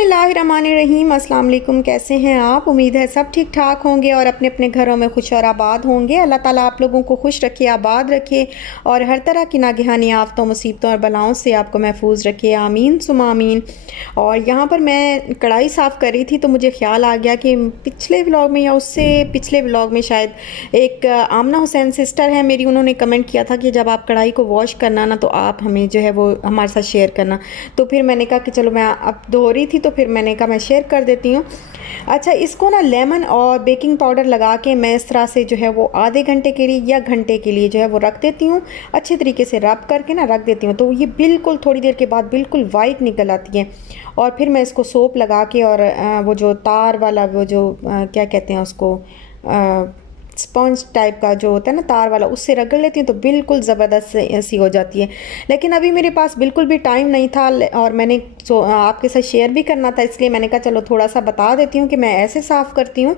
बिस्मिल्लाहिर्रहमानिर्रहीम। अस्सलाम वालेकुम। कैसे हैं आप? उम्मीद है सब ठीक ठाक होंगे और अपने अपने घरों में खुश और आबाद होंगे। अल्लाह ताला आप लोगों को खुश रखे, आबाद रखे और हर तरह की नागहानी आफतों, मुसीबतों और बलाओं से आपको महफूज रखे। आमीन सुमा आमीन। और यहाँ पर मैं कढ़ाई साफ़ कर रही थी तो मुझे ख्याल आ गया कि पिछले व्लॉग में या उससे पिछले व्लॉग में शायद एक आमना हुसैन सिस्टर है मेरी, उन्होंने कमेंट किया था कि जब आप कढ़ाई को वॉश करना ना तो आप हमें जो है वो हमारे साथ शेयर करना। तो फिर मैंने कहा कि चलो मैं अब धो रही थी तो फिर मैंने कहा मैं शेयर कर देती हूँ। अच्छा, इसको ना लेमन और बेकिंग पाउडर लगा के मैं इस तरह से जो है वो आधे घंटे के लिए या घंटे के लिए जो है वो रख देती हूँ। अच्छे तरीके से रब करके ना रख देती हूँ तो ये बिल्कुल थोड़ी देर के बाद बिल्कुल वाइट निकल आती है। और फिर मैं इसको सोप लगा के और वो जो तार वाला वो जो क्या कहते हैं उसको, स्पंज टाइप का जो होता है ना तार वाला, उससे रगड़ लेती हूँ तो बिल्कुल ज़बरदस्त ऐसी हो जाती है। लेकिन अभी मेरे पास बिल्कुल भी टाइम नहीं था और मैंने आपके साथ शेयर भी करना था, इसलिए मैंने कहा चलो थोड़ा सा बता देती हूँ कि मैं ऐसे साफ़ करती हूँ।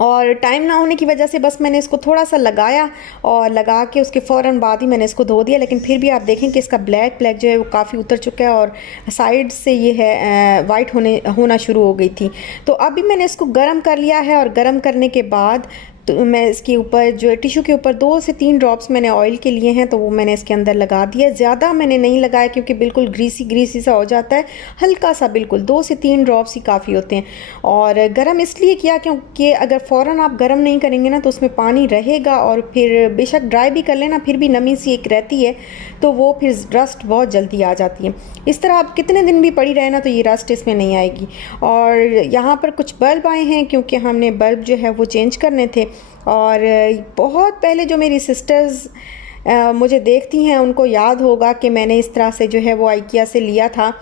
और टाइम ना होने की वजह से बस मैंने इसको थोड़ा सा लगाया और लगा के उसके फ़ौरन बाद ही मैंने इसको धो दिया। लेकिन फिर भी आप देखें कि इसका ब्लैक ब्लैक जो है वो काफ़ी उतर चुका है और साइड से ये है वाइट होना शुरू हो गई थी। तो अभी मैंने इसको गर्म कर लिया है और गर्म करने के बाद तो मैं इसके ऊपर जो है टिशू के ऊपर 2 से 3 ड्रॉप्स मैंने ऑयल के लिए हैं तो वो मैंने इसके अंदर लगा दिया। ज़्यादा मैंने नहीं लगाया क्योंकि बिल्कुल ग्रीसी ग्रीसी सा हो जाता है, हल्का सा बिल्कुल 2 से 3 ड्रॉप्स ही काफ़ी होते हैं। और गर्म इसलिए किया क्योंकि अगर फ़ौरन आप गर्म नहीं करेंगे ना तो उसमें पानी रहेगा और फिर बेशक ड्राई भी कर लेना फिर भी नमी सी एक रहती है तो वो फिर रस्ट बहुत जल्दी आ जाती है। इस तरह आप कितने दिन भी पड़ी रहे ना तो ये रस्ट इसमें नहीं आएगी। और यहाँ पर कुछ बल्ब आए हैं क्योंकि हमने बल्ब जो है वो चेंज करने थे। और बहुत पहले जो मेरी सिस्टर्स मुझे देखती हैं उनको याद होगा कि मैंने इस तरह से जो है वो आइकिया से लिया था।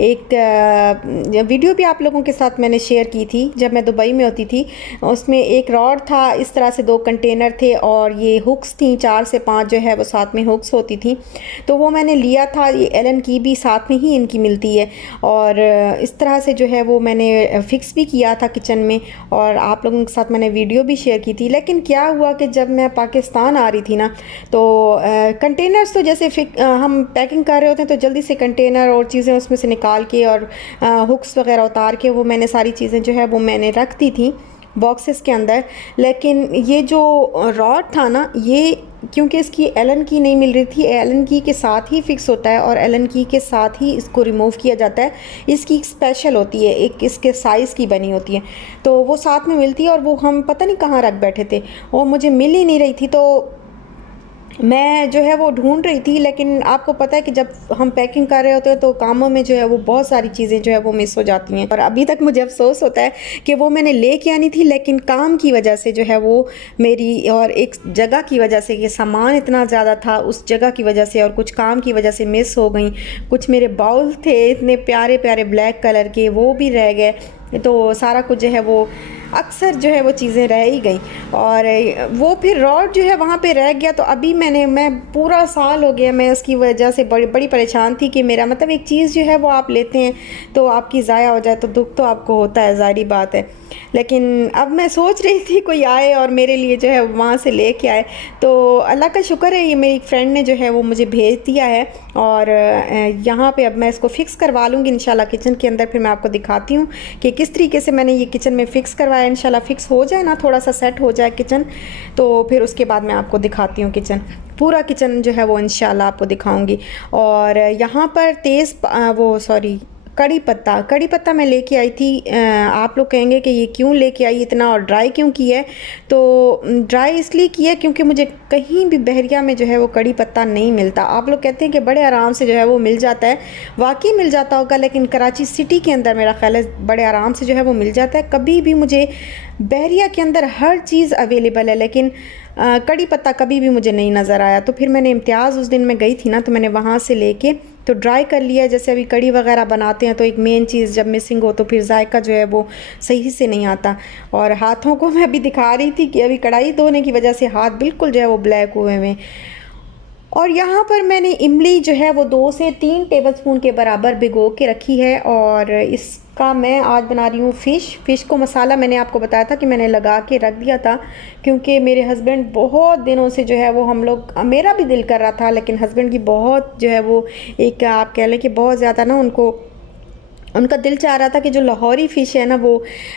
एक वीडियो भी आप लोगों के साथ मैंने शेयर की थी जब मैं दुबई में होती थी। उसमें एक रॉड था, इस तरह से 2 कंटेनर थे और ये हुक्स थी 4 से 5 जो है वो साथ में हुक्स होती थी। तो वो मैंने लिया था। ये एलन की भी साथ में ही इनकी मिलती है और इस तरह से जो है वो मैंने फ़िक्स भी किया था किचन में और आप लोगों के साथ मैंने वीडियो भी शेयर की थी। लेकिन क्या हुआ कि जब मैं पाकिस्तान आ रही थी ना तो कंटेनर्स तो जैसे हम पैकिंग कर रहे होते हैं तो जल्दी से कंटेनर और चीज़ें उसमें से निकाल के और हुक्स वगैरह उतार के वो मैंने सारी चीज़ें जो है वो मैंने रख दी थी बॉक्सेस के अंदर। लेकिन ये जो रॉड था ना ये क्योंकि इसकी एलन की नहीं मिल रही थी, एलन की के साथ ही फिक्स होता है और एलन की के साथ ही इसको रिमूव किया जाता है। इसकी एक स्पेशल होती है, एक इसके साइज़ की बनी होती है तो वो साथ में मिलती है और वो हम पता नहीं कहाँ रख बैठे थे और मुझे मिल ही नहीं रही थी। तो मैं जो है वो ढूंढ रही थी। लेकिन आपको पता है कि जब हम पैकिंग कर रहे होते हैं तो कामों में जो है वो बहुत सारी चीज़ें जो है वो मिस हो जाती हैं और अभी तक मुझे अफसोस होता है कि वो मैंने लेके आनी थी लेकिन काम की वजह से जो है वो मेरी और एक जगह की वजह से, ये सामान इतना ज़्यादा था उस जगह की वजह से और कुछ काम की वजह से मिस हो गई। कुछ मेरे बाउल थे इतने प्यारे प्यारे ब्लैक कलर के, वो भी रह गए। तो सारा कुछ जो है वो अक्सर जो है वो चीज़ें रह ही गई और वो फिर रॉड जो है वहाँ पे रह गया। तो अभी मैं पूरा साल हो गया मैं उसकी वजह से बड़ी बड़ी परेशान थी कि मेरा मतलब एक चीज़ जो है वो आप लेते हैं तो आपकी ज़ाया हो जाए तो दुख तो आपको होता है, ज़ाहिर बात है। लेकिन अब मैं सोच रही थी कोई आए और मेरे लिए जो है वहाँ से लेके आए। तो अल्लाह का शुक्र है ये मेरी फ्रेंड ने जो है वो मुझे भेज दिया है और यहाँ पे अब मैं इसको फ़िक्स करवा लूँगी इंशाल्लाह किचन के अंदर। फिर मैं आपको दिखाती हूँ कि किस तरीके से मैंने ये किचन में फ़िक्स करवाया। इंशाल्लाह फ़िक्स हो जाए ना, थोड़ा सा सेट हो जाए किचन तो फिर उसके बाद मैं आपको दिखाती हूँ किचन, पूरा किचन जो है वो इंशाल्लाह आपको दिखाऊंगी। और यहाँ पर कड़ी पत्ता मैं लेके आई थी। आप लोग कहेंगे कि ये क्यों लेके आई इतना और ड्राई क्यों किया है? तो ड्राई इसलिए किया क्योंकि मुझे कहीं भी बहरिया में जो है वो कड़ी पत्ता नहीं मिलता। आप लोग कहते हैं कि बड़े आराम से जो है वो मिल जाता है, वाकई मिल जाता होगा लेकिन कराची सिटी के अंदर मेरा ख्याल है बड़े आराम से जो है वो मिल जाता है। कभी भी मुझे बहरिया के अंदर हर चीज़ अवेलेबल है लेकिन कड़ी पत्ता कभी भी मुझे नहीं नज़र आया। तो फिर मैंने इम्तियाज़ उस दिन मैं गई थी ना तो मैंने वहाँ से लेके तो ड्राई कर लिया। जैसे अभी कड़ी वगैरह बनाते हैं तो एक मेन चीज़ जब मिसिंग हो तो फिर जायका जो है वो सही से नहीं आता। और हाथों को मैं अभी दिखा रही थी कि अभी कढ़ाई धोने की वजह से हाथ बिल्कुल जो है वो ब्लैक हुए हुए। और यहाँ पर मैंने इमली जो है वो 2 से 3 टेबलस्पून के बराबर भिगो के रखी है और इसका मैं आज बना रही हूँ फ़िश को मसाला मैंने आपको बताया था कि मैंने लगा के रख दिया था क्योंकि मेरे हस्बैंड बहुत दिनों से जो है वो हम लोग, मेरा भी दिल कर रहा था लेकिन हस्बैंड की बहुत जो है वो एक आप कह लें कि बहुत ज़्यादा ना उनको उनका दिल चाह रहा था कि जो लाहौरी फ़िश है ना वो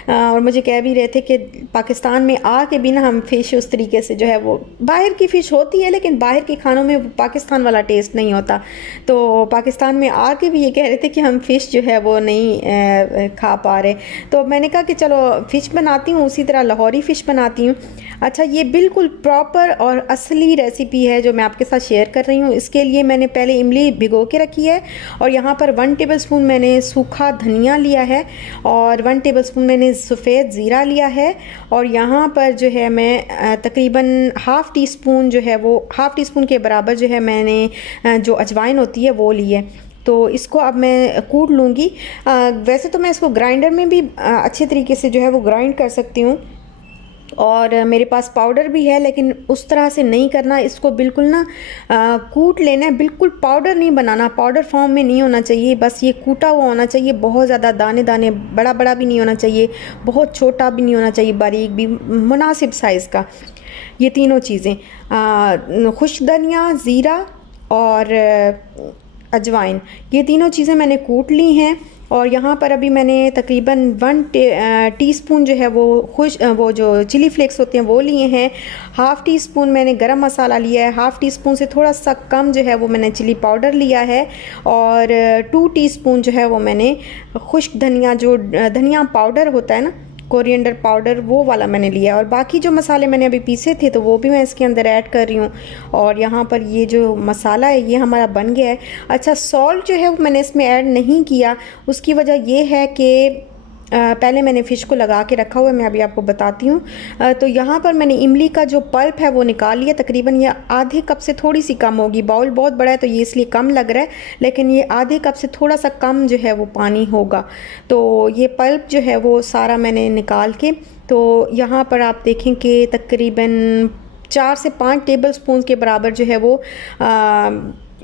और मुझे कह भी रहे थे कि पाकिस्तान में आके भी ना हम फ़िश उस तरीके से जो है वो बाहर की फ़िश होती है लेकिन बाहर के खानों में वो पाकिस्तान वाला टेस्ट नहीं होता। तो पाकिस्तान में आके भी ये कह रहे थे कि हम फ़िश जो है वो नहीं खा पा रहे। तो मैंने कहा कि चलो फ़िश बनाती हूँ, उसी तरह लाहौरी फ़िश बनाती हूँ। अच्छा, ये बिल्कुल प्रॉपर और असली रेसिपी है जो मैं आपके साथ शेयर कर रही हूँ। इसके लिए मैंने पहले इमली भिगो के रखी है और यहाँ पर 1 टेबलस्पून मैंने सूखा धनिया लिया है और 1 टेबलस्पून मैंने सफ़ेद ज़ीरा लिया है और यहाँ पर जो है मैं तकरीबन हाफ़ टी स्पून जो है वो हाफ़ टी स्पून के बराबर जो है मैंने जो अजवाइन होती है वो ली है। तो इसको अब मैं कूट लूँगी। वैसे तो मैं इसको ग्राइंडर में भी अच्छे तरीके से जो है वो ग्राइंड कर सकती हूँ और मेरे पास पाउडर भी है, लेकिन उस तरह से नहीं करना। इसको बिल्कुल ना कूट लेना है, बिल्कुल पाउडर नहीं बनाना, पाउडर फॉर्म में नहीं होना चाहिए, बस ये कूटा हुआ होना चाहिए। बहुत ज़्यादा दाने दाने, बड़ा बड़ा भी नहीं होना चाहिए, बहुत छोटा भी नहीं होना चाहिए, बारीक भी, मुनासिब साइज़ का। ये तीनों चीज़ें खुश्क धनिया, ज़ीरा और अजवाइन, ये तीनों चीज़ें मैंने कूट ली हैं। और यहाँ पर अभी मैंने तकरीबन 1 टीस्पून जो है वो जो चिली फ्लेक्स होते हैं वो लिए हैं। हाफ़ टी स्पून मैंने गरम मसाला लिया है, हाफ़ टी स्पून से थोड़ा सा कम जो है वो मैंने चिली पाउडर लिया है और 2 टीस्पून जो है वो मैंने खुश्क धनिया, जो धनिया पाउडर होता है ना, कोरिएंडर पाउडर, वो वाला मैंने लिया है। और बाकी जो मसाले मैंने अभी पीसे थे तो वो भी मैं इसके अंदर ऐड कर रही हूँ। और यहाँ पर ये जो मसाला है ये हमारा बन गया है। अच्छा, सॉल्ट जो है वो मैंने इसमें ऐड नहीं किया, उसकी वजह ये है कि पहले मैंने फ़िश को लगा के रखा हुआ है, मैं अभी आपको बताती हूँ। तो यहाँ पर मैंने इमली का जो पल्प है वो निकाल लिया, तकरीबन ये आधे कप से थोड़ी सी कम होगी। बाउल बहुत बड़ा है तो ये इसलिए कम लग रहा है, लेकिन ये आधे कप से थोड़ा सा कम जो है वो पानी होगा। तो ये पल्प जो है वो सारा मैंने निकाल के, तो यहाँ पर आप देखें कि तकरीबन 4 से 5 टेबल स्पून के बराबर जो है वो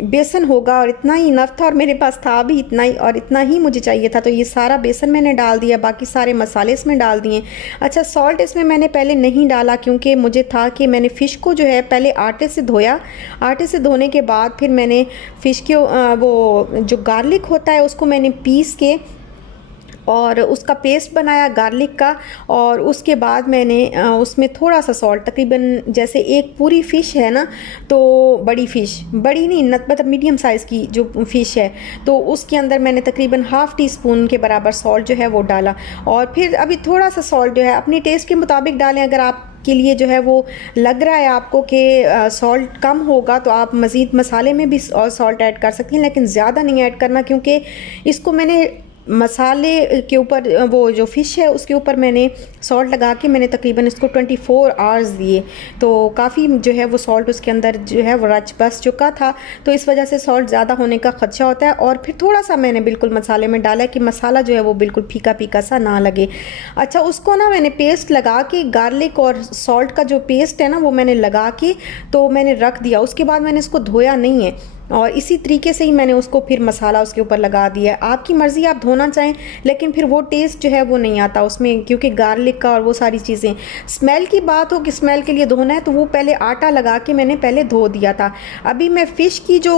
बेसन होगा और इतना ही इनफ था और मेरे पास था भी इतना ही और इतना ही मुझे चाहिए था। तो ये सारा बेसन मैंने डाल दिया, बाकी सारे मसाले इसमें डाल दिए। अच्छा, सॉल्ट इसमें मैंने पहले नहीं डाला क्योंकि मुझे था कि मैंने फ़िश को जो है पहले आटे से धोया, आटे से धोने के बाद फिर मैंने फ़िश के वो जो गार्लिक होता है उसको मैंने पीस के और उसका पेस्ट बनाया गार्लिक का, और उसके बाद मैंने उसमें थोड़ा सा सॉल्ट, तकरीबन जैसे एक पूरी फ़िश है ना, तो बड़ी फ़िश, बड़ी नहीं मतलब मीडियम साइज़ की जो फ़िश है, तो उसके अंदर मैंने तकरीबन हाफ़ टी स्पून के बराबर सॉल्ट जो है वो डाला। और फिर अभी थोड़ा सा सॉल्ट जो है अपनी टेस्ट के मुताबिक डालें। अगर आप के लिए जो है वो लग रहा है आपको कि सॉल्ट कम होगा तो आप मज़ीद मसाले में भी और सॉल्ट ऐड कर सकती हैं, लेकिन ज़्यादा नहीं ऐड करना, क्योंकि इसको मैंने मसाले के ऊपर, वो जो फ़िश है उसके ऊपर मैंने सॉल्ट लगा के मैंने तकरीबन इसको 24 आवर्स दिए। तो काफ़ी जो है वो सॉल्ट उसके अंदर जो है वो रच बस चुका था, तो इस वजह से सॉल्ट ज़्यादा होने का ख़दशा होता है। और फिर थोड़ा सा मैंने बिल्कुल मसाले में डाला कि मसाला जो है वो बिल्कुल फीका फीका सा ना लगे। अच्छा, उसको ना मैंने पेस्ट लगा के, गार्लिक और सॉल्ट का जो पेस्ट है ना वो मैंने लगा के तो मैंने रख दिया। उसके बाद मैंने इसको धोया नहीं है और इसी तरीके से ही मैंने उसको फिर मसाला उसके ऊपर लगा दिया। आपकी मर्ज़ी, आप धोना चाहें, लेकिन फिर वो टेस्ट जो है वो नहीं आता उसमें, क्योंकि गार्लिक का और वो सारी चीज़ें। स्मेल की बात हो कि स्मेल के लिए धोना है तो वो पहले आटा लगा के मैंने पहले धो दिया था। अभी मैं फ़िश की जो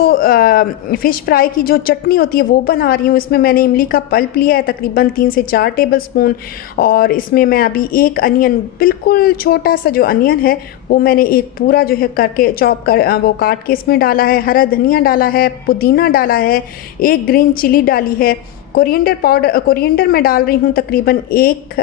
फ़िश फ्राई की जो चटनी होती है वो बना रही हूँ। इसमें मैंने इमली का पल्प लिया है तकरीबन 3 से 4 टेबल स्पून, और इसमें मैं अभी एक अनियन, बिल्कुल छोटा सा जो अनियन है वो मैंने एक पूरा जो है करके चॉप कर वो काट के इसमें डाला है। हरा धनिया डाला है, पुदीना डाला है, एक ग्रीन चिली डाली है, कोरिएंडर पाउडर, कोरिएंडर मैं डाल रही हूँ तकरीबन 1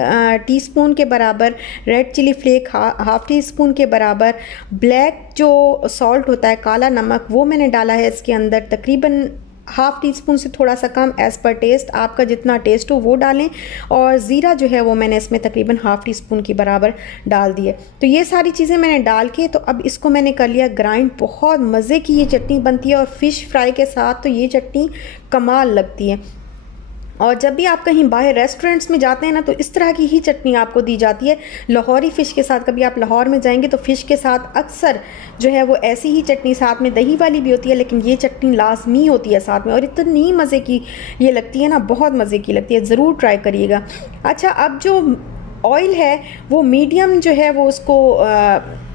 टीस्पून के बराबर, red chilli flake half teaspoon के बराबर, ब्लैक जो सॉल्ट होता है काला नमक वो मैंने डाला है इसके अंदर तकरीबन हाफ़ टी स्पून से थोड़ा सा कम, एज़ पर टेस्ट, आपका जितना टेस्ट हो वो डालें। और ज़ीरा जो है वो मैंने इसमें तकरीबन हाफ़ टी स्पून की बराबर डाल दिए। तो ये सारी चीज़ें मैंने डाल के तो अब इसको मैंने कर लिया ग्राइंड। बहुत मज़े की ये चटनी बनती है और फ़िश फ्राई के साथ तो ये चटनी कमाल लगती है। और जब भी आप कहीं बाहर रेस्टोरेंट्स में जाते हैं ना तो इस तरह की ही चटनी आपको दी जाती है लाहौरी फ़िश के साथ। कभी आप लाहौर में जाएंगे तो फ़िश के साथ अक्सर जो है वो ऐसी ही चटनी, साथ में दही वाली भी होती है, लेकिन ये चटनी लाजमी होती है साथ में, और इतनी मज़े की ये लगती है ना, बहुत मज़े की लगती है, ज़रूर ट्राई करिएगा। अच्छा, अब जो ऑयल है वो मीडियम जो है वो उसको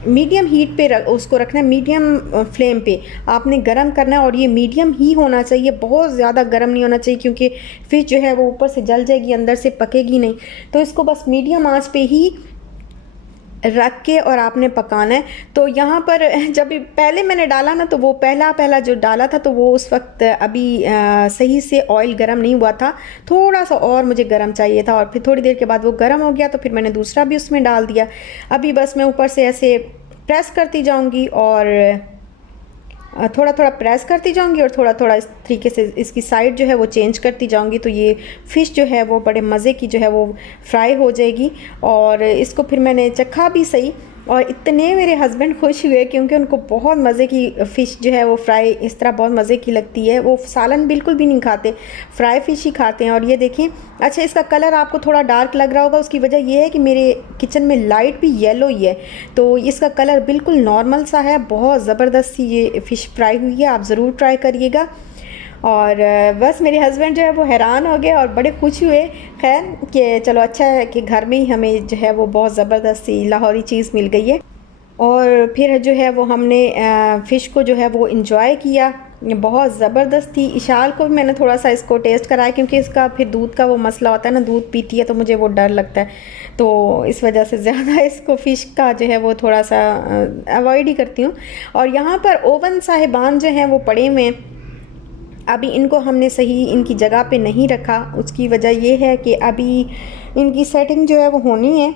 मीडियम हीट पे उसको रखना है, मीडियम फ्लेम पे आपने गरम करना है। और ये मीडियम ही होना चाहिए, बहुत ज़्यादा गरम नहीं होना चाहिए, क्योंकि फ़िश जो है वो ऊपर से जल जाएगी, अंदर से पकेगी नहीं। तो इसको बस मीडियम आंच पे ही रख के और आपने पकाना है। तो यहाँ पर जब पहले मैंने डाला ना, तो वो पहला जो डाला था तो वो उस वक्त अभी सही से ऑयल गरम नहीं हुआ था, थोड़ा सा और मुझे गरम चाहिए था। और फिर थोड़ी देर के बाद वो गरम हो गया, तो फिर मैंने दूसरा भी उसमें डाल दिया। अभी बस मैं ऊपर से ऐसे प्रेस करती जाऊँगी और थोड़ा थोड़ा प्रेस करती जाऊंगी और थोड़ा थोड़ा इस तरीके से इसकी साइड जो है वो चेंज करती जाऊंगी। तो ये फ़िश जो है वो बड़े मज़े की जो है वो फ्राई हो जाएगी। और इसको फिर मैंने चखा भी सही, और इतने मेरे हस्बैंड खुश हुए क्योंकि उनको बहुत मज़े की फ़िश जो है वो फ्राई इस तरह बहुत मज़े की लगती है। वो सालन बिल्कुल भी नहीं खाते, फ्राई फ़िश ही खाते हैं। और ये देखें, अच्छा इसका कलर आपको थोड़ा डार्क लग रहा होगा, उसकी वजह यह है कि मेरे किचन में लाइट भी येलो ही है, तो इसका कलर बिल्कुल नॉर्मल सा है। बहुत ज़बरदस्त सी ये फ़िश फ्राई हुई है, आप ज़रूर ट्राई करिएगा। और बस मेरे हस्बैंड जो है वो हैरान हो गए और बड़े खुश हुए। खैर कि चलो अच्छा है कि घर में ही हमें जो है वो बहुत ज़बरदस्त सी लाहौरी चीज़ मिल गई है। और फिर जो है वो हमने फ़िश को जो है वो इंजॉय किया, बहुत ज़बरदस्त थी। इशाल को भी मैंने थोड़ा सा इसको टेस्ट कराया, क्योंकि इसका फिर दूध का वो मसला होता है ना, दूध पीती है तो मुझे वो डर लगता है, तो इस वजह से ज़्यादा इसको फ़िश का जो है वो थोड़ा सा अवॉइड ही करती हूँ। और यहाँ पर ओवन साहिबान जो हैं वो पड़े हुए हैं, अभी इनको हमने सही इनकी जगह पे नहीं रखा। उसकी वजह ये है कि अभी इनकी सेटिंग जो है वो होनी है।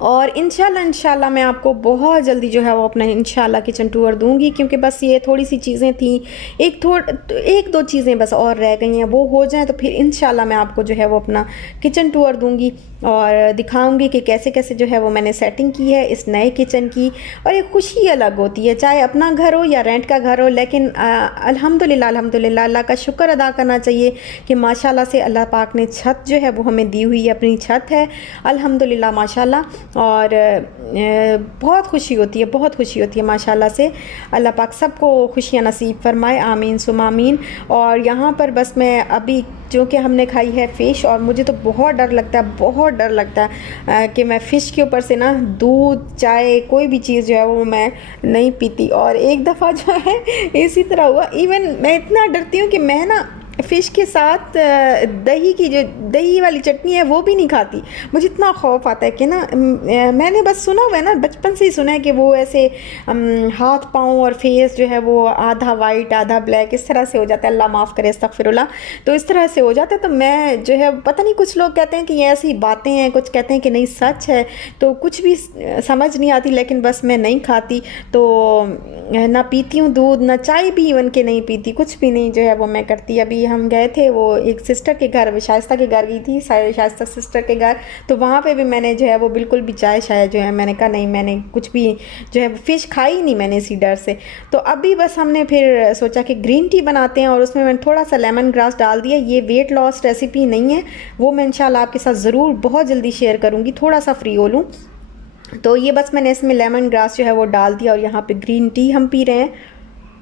और इंशाल्लाह मैं आपको बहुत जल्दी जो है वो अपना इंशाल्लाह किचन टूर दूंगी, क्योंकि बस ये थोड़ी सी चीज़ें थी, एक दो चीज़ें बस और रह गई हैं, वो हो जाएं तो फिर इंशाल्लाह मैं आपको जो है वो अपना किचन टूर दूंगी और दिखाऊंगी कि कैसे कैसे जो है वो मैंने सेटिंग की है इस नए किचन की। और एक खुशी अलग होती है, चाहे अपना घर हो या रेंट का घर हो, लेकिन अल्हम्दुलिल्लाह अल्लाह का शुक्र अदा करना चाहिए कि माशाल्लाह से अल्लाह पाक ने छत जो है वो हमें दी हुई है, अपनी छत है अल्हम्दुलिल्लाह माशाल्लाह। और बहुत खुशी होती है, बहुत खुशी होती है माशाल्लाह से। अल्लाह पाक सबको खुशियाँ नसीब फरमाए, आमीन सुम आमीन। और यहाँ पर बस मैं अभी जो कि हमने खाई है फ़िश, और मुझे तो बहुत डर लगता है, बहुत डर लगता है कि मैं फ़िश के ऊपर से ना दूध चाय कोई भी चीज़ जो है वो मैं नहीं पीती। और एक दफ़ा जो है इसी तरह हुआ, इवन मैं इतना डरती हूँ कि मैं ना फ़िश के साथ दही की जो दही वाली चटनी है वो भी नहीं खाती। मुझे इतना खौफ आता है कि ना, मैंने बस सुना हुआ है ना, बचपन से ही सुना है कि वो ऐसे हाथ पाँव और फेस जो है वो आधा वाइट आधा ब्लैक इस तरह से हो जाता है, अल्लाह माफ़ करे अस्तगफिरुल्लाह, तो इस तरह से हो जाता है। तो मैं जो है पता नहीं, कुछ लोग कहते हैं कि ये ऐसी बातें हैं, कुछ कहते हैं कि नहीं सच है, तो कुछ भी समझ नहीं आती। लेकिन बस मैं नहीं खाती, तो ना पीती हूँ दूध, ना चाय भी इवन के नहीं पीती, कुछ भी नहीं जो है वो मैं करती। अभी हम गए थे वो एक सिस्टर के घर, शाइस्ता के घर गई थी, शाइस्ता सिस्टर के घर, तो वहाँ पे भी मैंने जो है वो बिल्कुल भी चाय शायद जो है मैंने कहा नहीं, मैंने कुछ भी जो है फ़िश खाई नहीं मैंने इसी डर से। तो अभी बस हमने फिर सोचा कि ग्रीन टी बनाते हैं, और उसमें मैंने थोड़ा सा लेमन ग्रास डाल दिया। ये वेट लॉस रेसिपी नहीं है, वो मैं इंशाल्लाह आपके साथ ज़रूर बहुत जल्दी शेयर करूँगी, थोड़ा सा फ्री हो लूँ। तो ये बस मैंने इसमें लेमन ग्रास जो है वो डाल दिया, और यहाँ पे ग्रीन टी हम पी रहे हैं।